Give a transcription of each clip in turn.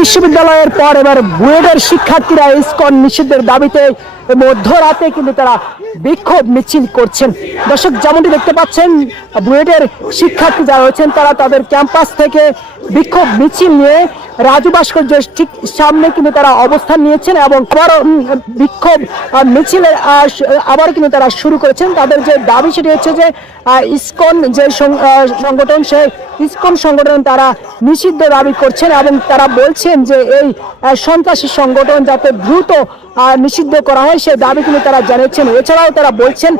বিশ্ববিদ্যালয়ের পর এবার বুয়েটের শিক্ষার্থীরা ইসকন নিষিদ্ধের দাবিতে মধ্যরাতে কিন্তু তারা বিক্ষোভ মিছিল করছেন। দর্শক, যেমনটি দেখতে পাচ্ছেন, বুয়েটের শিক্ষার্থী যারা রয়েছেন তারা তাদের ক্যাম্পাস থেকে বিক্ষোভ মিছিল নিয়ে রাজু ভাস্কর্যের ঠিক সামনে কিন্তু তারা অবস্থান নিয়েছেন এবং আবারও বিক্ষোভ মিছিল আবার কিন্তু তারা শুরু করেছেন। তাদের যে দাবি সেটি হচ্ছে যে ইসকন যে সংগঠন, সেই ইসকন সংগঠন তারা নিষিদ্ধ দাবি করছেন এবং তারা বলছেন যে এই সন্ত্রাসী সংগঠন যাতে দ্রুত নিষিদ্ধ করা হয় সেই দাবি কিন্তু তারা জানিয়েছেন। এছাড়াও তারা বলছেন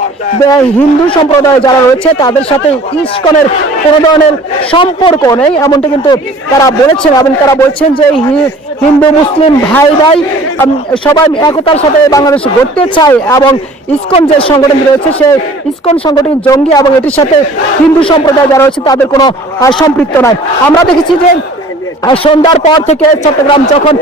হিন্দু সম্প্রদায় যারা রয়েছে তাদের সাথে ইসকনের কোনো ধরনের সম্পর্ক নেই, এমনটা কিন্তু তারা বলেছেন এবং তারা বলছেন যে হিন্দু মুসলিম ভাই ভাই সবাই একতার সাথে বাংলাদেশ গড়তে চায় এবং ইসকন যে সংগঠন রয়েছে সেই ইসকন সংগঠন জঙ্গি এবং এটির সাথে হিন্দু সম্প্রদায় যারা রয়েছে তাদের কোনো সম্পৃক্ত নাই। আমরা দেখেছি যে সন্ধ্যার পর থেকে চট্টগ্রাম যখন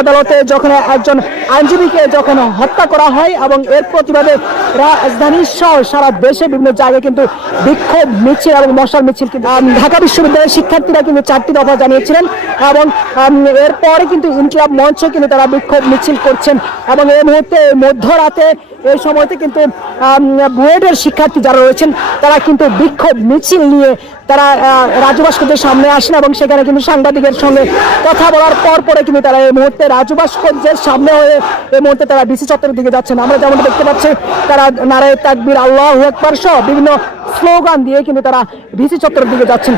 আদালতে যখন একজন আইনজীবীকে যখন হত্যা করা হয় এবং এর প্রতিবাদে রাজধানী সহ সারা দেশে বিভিন্ন জায়গায় কিন্তু বিক্ষোভ মিছিল এবং মশাল মিছিল ঢাকা বিশ্ববিদ্যালয়ের শিক্ষার্থীরা কিন্তু 4টি দফা জানিয়েছিলেন এবং এরপরে কিন্তু ইনকিলাব মঞ্চ কিন্তু তারা বিক্ষোভ মিছিল করছেন এবং এই মুহূর্তে মধ্যরাতে এই সময়তে কিন্তু বুয়েটের শিক্ষার্থী যারা রয়েছেন তারা কিন্তু বিক্ষোভ মিছিল নিয়ে তারা রাজু ভাস্কর্যের সামনে আসেন এবং সেখানে কিন্তু সাংবাদিকের সঙ্গে কথা বলার পরে কিন্তু তারা এই মুহূর্তে রাজু ভাস্কর্যের সামনে হয়ে এই মুহূর্তে তারা ডিসি চত্বরের দিকে যাচ্ছেন। আমরা যেমন দেখতে পাচ্ছি তারা নারায়ে তাকবীর, আল্লাহু আকবার সহ বিভিন্ন স্লোগান দিয়ে কিন্তু তারা ডিসি চত্বরের দিকে যাচ্ছেন।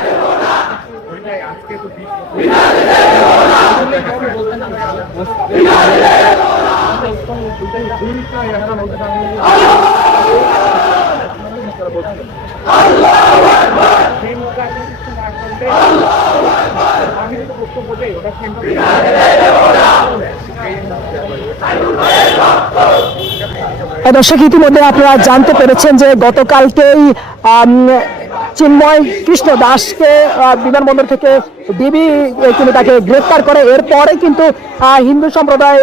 দর্শক, ইতিমধ্যে আপনারা জানতে পেরেছেন যে গতকালকেই চিন্ময় কৃষ্ণ দাসকে বিমানবন্দর থেকে ডিবি কিন্তু তাকে গ্রেফতার করে। এরপরে কিন্তু হিন্দু সম্প্রদায়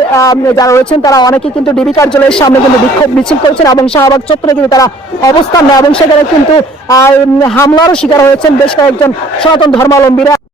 যারা রয়েছেন তারা অনেকে কিন্তু ডিবি কার্যালয়ের সামনে কিন্তু বিক্ষোভ মিছিল করেছেন এবং শাহবাগ চত্বরে কিন্তু তারা অবস্থান নেয় এবং সেখানে কিন্তু হামলারও শিকার হয়েছেন বেশ কয়েকজন সনাতন ধর্মাবলম্বীরা।